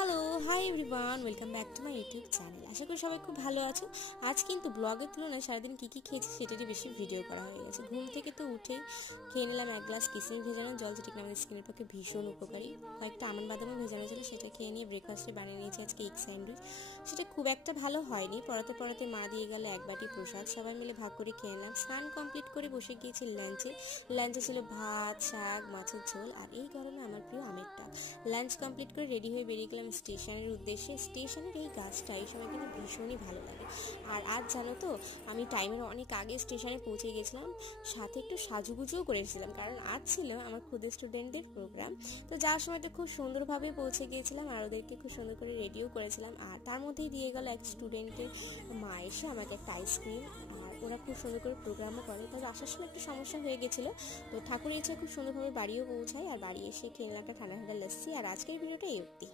Hello, hi everyone, welcome back to my YouTube channel. আশা করি সবাই খুব ভালো আছো। আজ কিন্তু ব্লগের তুলনায় সারাদিন কী কী খেয়েছি সেটারই বেশি ভিডিও করা হয়ে গেছে। ঘুম থেকে তো উঠেই খেয়ে নিলাম এক গ্লাস কিশমিশ ভেজানো জল, যেটা কিনা আমাদের স্কিনের পক্ষে ভীষণ উপকারী। কয়েকটা আমন্ড বাদামও ভেজানো ছিল, সেটা খেয়ে নিয়ে ব্রেকফাস্টে বানিয়ে নিয়েছি আজকে এগ স্যান্ডউইচ। সেটা খুব একটা ভালো হয়নি, পড়াতে পড়াতে মা দিয়ে গেল এক বাটি প্রসাদ, সবাই মিলে ভাগ করে খেয়ে নিলাম। স্নান কমপ্লিট করে বসে গিয়েছি লাঞ্চে ছিল ভাত, শাক, মাছের ঝোল আর এই গরমে আমার প্রিয় আমের টক। লাঞ্চ কমপ্লিট করে রেডি হয়ে বেরিয়ে গেলাম স্টেশনের উদ্দেশ্যে। স্টেশনের এই গাছটা এই সময় কিন্তু ভীষণই ভালো লাগে। আর আজ জানো তো, আমি টাইমের অনেক আগে স্টেশনে পৌঁছে গেছিলাম, সাথে একটু সাজুগুজুও করে এসেছিলাম, কারণ আজ ছিল আমার ক্ষুদে স্টুডেন্টদের প্রোগ্রাম। তো যাওয়ার সময় তো খুব সুন্দরভাবে পৌঁছে গিয়েছিলাম আর ওদেরকে খুব সুন্দর করে রেডিও করেছিলাম। আর তার মধ্যেই দিয়ে গেল এক স্টুডেন্টের মা এসে আমাকে একটা আইসক্রিম, আর ওরা খুব সুন্দর করে প্রোগ্রামও করে। তবে আসার সময় একটু সমস্যা হয়ে গেছিলো, তো ঠাকুরের ইচ্ছা খুব সুন্দরভাবে বাড়িও পৌঁছায়। আর বাড়ি এসে খেয়ে নিলাম একটা ঠান্ডা ঠান্ডা লস্যি। আর আজকের ভিডিওটা এই অবধি।